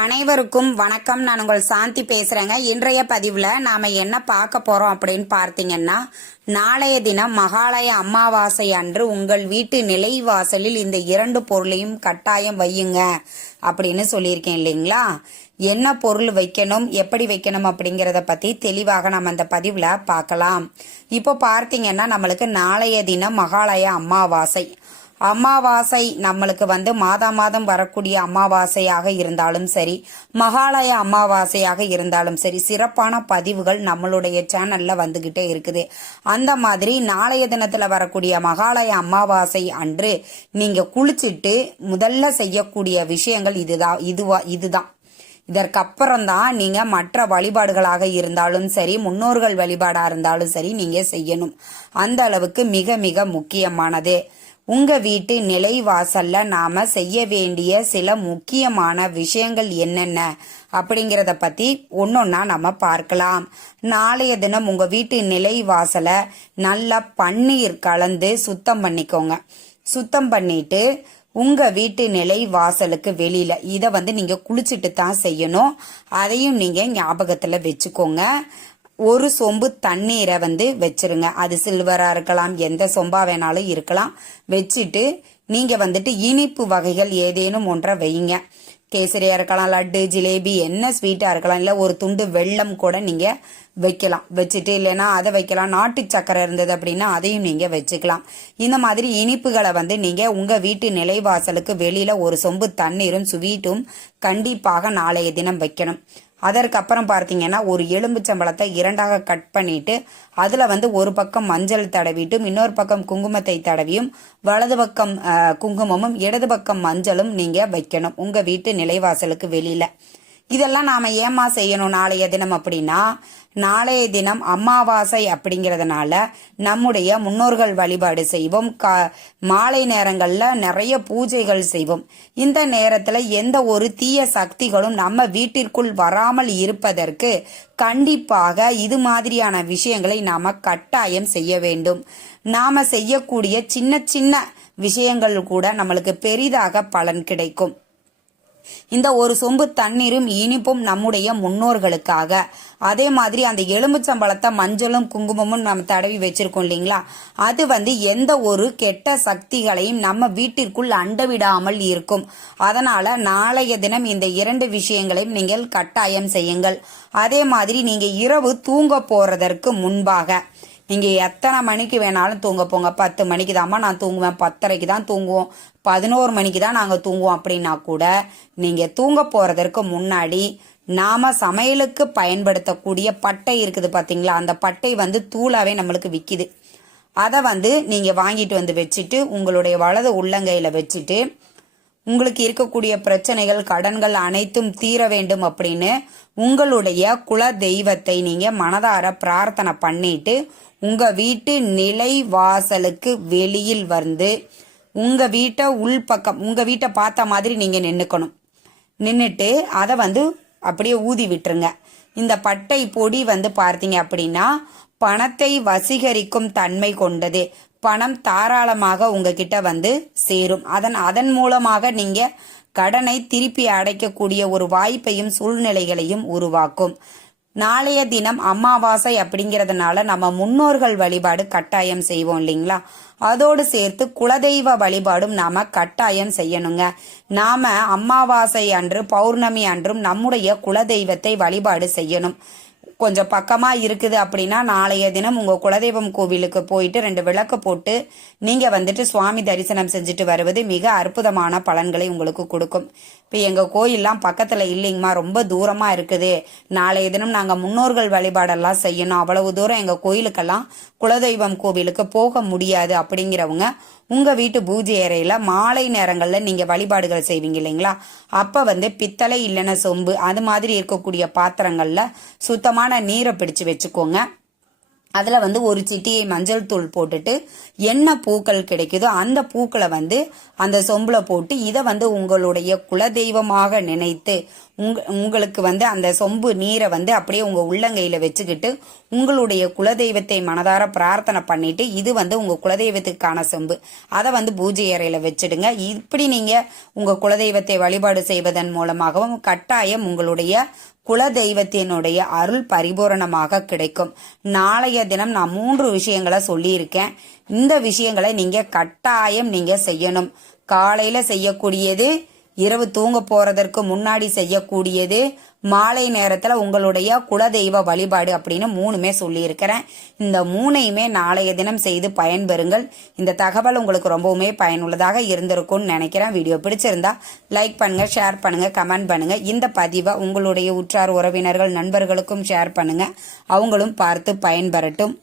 அனைவருக்கும் வணக்கம். நான் உங்கள் சாந்தி பேசுறேங்க. இன்றைய பதிவுல நாம என்ன பார்க்க போறோம் அப்படின்னு பார்த்தீங்கன்னா நாளைய தினம் மகாலய அமாவாசை அன்று உங்கள் வீட்டு நிலை வாசலில் இந்த இரண்டு பொருளையும் கட்டாயம் வையுங்க அப்படின்னு சொல்லியிருக்கேன் இல்லைங்களா? என்ன பொருள் வைக்கணும் எப்படி வைக்கணும் அப்படிங்கிறத பத்தி தெளிவாக நம்ம அந்த பதிவுல பார்க்கலாம். இப்போ பார்த்தீங்கன்னா நம்மளுக்கு நாளைய தினம் மகாலய அமாவாசை. அமாவாசை நம்மளுக்கு வந்து மாதா மாதம் வரக்கூடிய அமாவாசையாக இருந்தாலும் சரி மகாலய அமாவாசையாக இருந்தாலும் சரி சிறப்பான பதிவுகள் நம்மளுடைய சேனல்ல வந்துகிட்டே இருக்குது. அந்த மாதிரி நாளைய தினத்துல வரக்கூடிய மகாலய அமாவாசை அன்று நீங்க குளிச்சிட்டு முதல்ல செய்யக்கூடிய விஷயங்கள் இதுதான் இதுவா இதுதான். இதற்கப்புறம் தான் நீங்க மற்ற வழிபாடுகளாக இருந்தாலும் சரி முன்னோர்கள் வழிபாடா இருந்தாலும் சரி நீங்க செய்யணும். அந்த அளவுக்கு மிக மிக முக்கியமானது. உங்க வீட்டு நிலைவாசல்ல நாம செய்ய வேண்டிய சில முக்கியமான விஷயங்கள் என்னென்ன? அப்படிங்கிறத பத்தி ஒன்னொன்னா நம்ம பார்க்கலாம். நாளைய தினம் உங்க வீட்டு நிலைவாசலை நல்லா பன்னீர் கலந்து சுத்தம் பண்ணிக்கோங்க. சுத்தம் பண்ணிட்டு உங்க வீட்டு நிலை வாசலுக்கு வெளியில இதை வந்து நீங்க குளிச்சுட்டு தான் செய்யணும். அதையும் நீங்க ஞாபகத்துல வச்சுக்கோங்க. ஒரு சொம்பு தண்ணீரை வந்து வச்சிருங்க. அது சில்வராக இருக்கலாம் எந்த சொம்பா வேணாலும் இருக்கலாம். வச்சுட்டு நீங்கள் வந்துட்டு இனிப்பு வகைகள் ஏதேனும் ஒன்றை வைங்க. கேசரியாக இருக்கலாம் லட்டு ஜிலேபி என்ன ஸ்வீட்டாக இருக்கலாம். இல்லை ஒரு துண்டு வெள்ளம் கூட நீங்கள் வைக்கலாம். வச்சுட்டு இல்லைன்னா அதை வைக்கலாம். நாட்டு சக்கரை இருந்தது அப்படின்னா அதையும் நீங்கள் வச்சுக்கலாம். இந்த மாதிரி இனிப்புகளை வந்து நீங்கள் உங்கள் வீட்டு நிலைவாசலுக்கு வெளியில் ஒரு சொம்பு தண்ணீரும் ஸ்வீட்டும் கண்டிப்பாக நாளைய தினம் வைக்கணும். அதற்கப்புறம் பார்த்தீங்கன்னா ஒரு எலும்புச்சம்பளத்தை இரண்டாக கட் பண்ணிட்டு அதில் வந்து ஒரு பக்கம் மஞ்சள் தடவிட்டும் இன்னொரு பக்கம் குங்குமத்தை தடவியும் வலது பக்கம் குங்குமமும் இடது பக்கம் மஞ்சளும் நீங்கள் வைக்கணும். உங்கள் வீட்டு நிலைவாசலுக்கு வெளியில். இதெல்லாம் நாம ஏமா செய்யணும் நாளைய தினம் அப்படின்னா நாளைய தினம் அமாவாசை அப்படிங்கிறதுனால நம்முடைய முன்னோர்கள் வழிபாடு செய்வோம். கா மாலை நேரங்களில் நிறைய பூஜைகள் செய்வோம். இந்த நேரத்தில் எந்த ஒரு தீய சக்திகளும் நம்ம வீட்டிற்குள் வராமல் இருப்பதற்கு கண்டிப்பாக இது மாதிரியான விஷயங்களை நாம் கட்டாயம் செய்ய வேண்டும். நாம் செய்யக்கூடிய சின்ன சின்ன விஷயங்கள் கூட நம்மளுக்கு பெரிதாக பலன் கிடைக்கும். இந்த ஒரு சொம்பு தண்ணீரும் இனிப்பும் நம்முடைய முன்னோர்களுக்காக. அதே மாதிரி அந்த எலுமிச்சம்பழத்தை மஞ்சளும் குங்குமமும் நம்ம தடவி வச்சிருக்கோம் இல்லைங்களா? அது வந்து எந்த ஒரு கெட்ட சக்திகளையும் நம்ம வீட்டிற்குள் அண்டவிடாமல் இருக்கும். அதனால நாளைய தினம் இந்த இரண்டு விஷயங்களையும் நீங்கள் கட்டாயம் செய்யுங்கள். அதே மாதிரி நீங்க இரவு தூங்க போறதற்கு முன்பாக நீங்கள் எத்தனை மணிக்கு வேணாலும் தூங்க போங்க. பத்து மணிக்கு தாம்மா நான் தூங்குவேன். பத்தரைக்கு தான் தூங்குவோம். பதினோரு மணிக்கு தான் நாங்கள் தூங்குவோம் அப்படின்னா கூட நீங்கள் தூங்க போகிறதற்கு முன்னாடி நாம் சமையலுக்கு பயன்படுத்தக்கூடிய பட்டை இருக்குது பார்த்தீங்களா அந்த பட்டை வந்து தூளாவே நம்மளுக்கு விற்கிது அதை வந்து நீங்கள் வாங்கிட்டு வந்து வச்சுட்டு உங்களுடைய வலது உள்ளங்கையில் வச்சுட்டு உங்களுக்கு இருக்கக்கூடிய பிரச்சனைகள் கடன்கள் அனைத்தும் தீர வேண்டும் அப்படின்னு உங்களுடைய குல தெய்வத்தை நீங்க மனதார பிரார்த்தனை பண்ணிட்டு உங்க வீட்டு நிலை வாசலுக்கு வெளியில் வந்து உங்க வீட்டை உள்பக்கம் உங்க வீட்டை பார்த்த மாதிரி நீங்க நின்னுக்கணும். நின்றுட்டு அதை வந்து அப்படியே ஊதி விட்டுருங்க. இந்த பட்டை பொடி வந்து பார்த்தீங்க அப்படின்னா பணத்தை வசீகரிக்கும் தன்மை கொண்டது. பணம் தாராளமாக உங்ககிட்ட வந்து சேரும். அதன் அதன் மூலமாக நீங்க கடனை திருப்பி அடைக்கக்கூடிய ஒரு வாய்ப்பையும் சூழ்நிலைகளையும் உருவாக்கும். நாளைய தினம் அமாவாசை அப்படிங்கிறதுனால நம்ம முன்னோர்கள் வழிபாடு கட்டாயம் செய்வோம் இல்லைங்களா? அதோடு சேர்த்து குலதெய்வ வழிபாடும் நாம கட்டாயம் செய்யணுங்க. நாம அமாவாசை அன்று பௌர்ணமி அன்றும் நம்முடைய குலதெய்வத்தை வழிபாடு செய்யணும். கொஞ்சம் பக்கமாக இருக்குது அப்படின்னா நாளைய தினம் உங்கள் குலதெய்வம் கோவிலுக்கு போயிட்டு ரெண்டு விளக்கு போட்டு நீங்கள் வந்துட்டு சுவாமி தரிசனம் செஞ்சுட்டு வருவது மிக அற்புதமான பலன்களை உங்களுக்கு கொடுக்கும். இப்போ எங்கள் கோயில்லாம் பக்கத்தில் இல்லைங்கம்மா ரொம்ப தூரமாக இருக்குது. நாளைய தினம் நாங்கள் முன்னோர்கள் வழிபாடெல்லாம் செய்யணும். அவ்வளவு தூரம் எங்கள் கோயிலுக்கெல்லாம் குலதெய்வம் கோவிலுக்கு போக முடியாது அப்படிங்கிறவங்க உங்கள் வீட்டு பூஜை அறையில் மாலை நேரங்களில் நீங்கள் வழிபாடுகள் செய்வீங்க இல்லைங்களா? அப்போ வந்து பித்தளை இல்லைன்னா சொம்பு அது மாதிரி இருக்கக்கூடிய பாத்திரங்களில் சுத்தமான நீரை பிடிச்சு வச்சுக்கோங்க. அதில் வந்து ஒரு சிட்டியை மஞ்சள் தூள் போட்டுட்டு என்ன பூக்கள் கிடைக்குதோ அந்த பூக்களை வந்து அந்த சொம்பில் போட்டு இதை வந்து உங்களுடைய குலதெய்வமாக நினைத்து உங் உங்களுக்கு வந்து அந்த சொம்பு நீரை வந்து அப்படியே உங்கள் உள்ளங்கையில் வச்சுக்கிட்டு உங்களுடைய குலதெய்வத்தை மனதார பிரார்த்தனை பண்ணிட்டு இது வந்து உங்கள் குலதெய்வத்துக்கான சொம்பு. அதை வந்து பூஜை அறையில் வச்சிடுங்க. இப்படி நீங்கள் உங்கள் குலதெய்வத்தை வழிபாடு செய்வதன் மூலமாகவும் கட்டாயம் உங்களுடைய குலதெய்வத்தினுடைய அருள் பரிபூரணமாக கிடைக்கும். நாளைய தினம் நான் மூன்று விஷயங்களை சொல்லியிருக்கேன். இந்த விஷயங்களை நீங்க கட்டாயம் நீங்க செய்யணும். காலையில செய்யக்கூடியது இரவு தூங்க போறதற்கு முன்னாடி செய்யக்கூடியது மாலை நேரத்துல உங்களுடைய குலதெய்வ வழிபாடு அப்படின்னு மூணுமே சொல்லியிருக்கிறேன். இந்த மூணையுமே நாளைய தினம் செய்து பயன்பெறுங்கள். இந்த தகவல் உங்களுக்கு ரொம்பவுமே பயனுள்ளதாக இருந்திருக்கும்னு நினைக்கிறேன். வீடியோ பிடிச்சிருந்தா லைக் பண்ணுங்க ஷேர் பண்ணுங்க கமெண்ட் பண்ணுங்க. இந்த பதிவை உங்களுடைய உற்றார் உறவினர்கள் நண்பர்களுக்கும் ஷேர் பண்ணுங்க. அவங்களும் பார்த்து பயன்பெறட்டும்.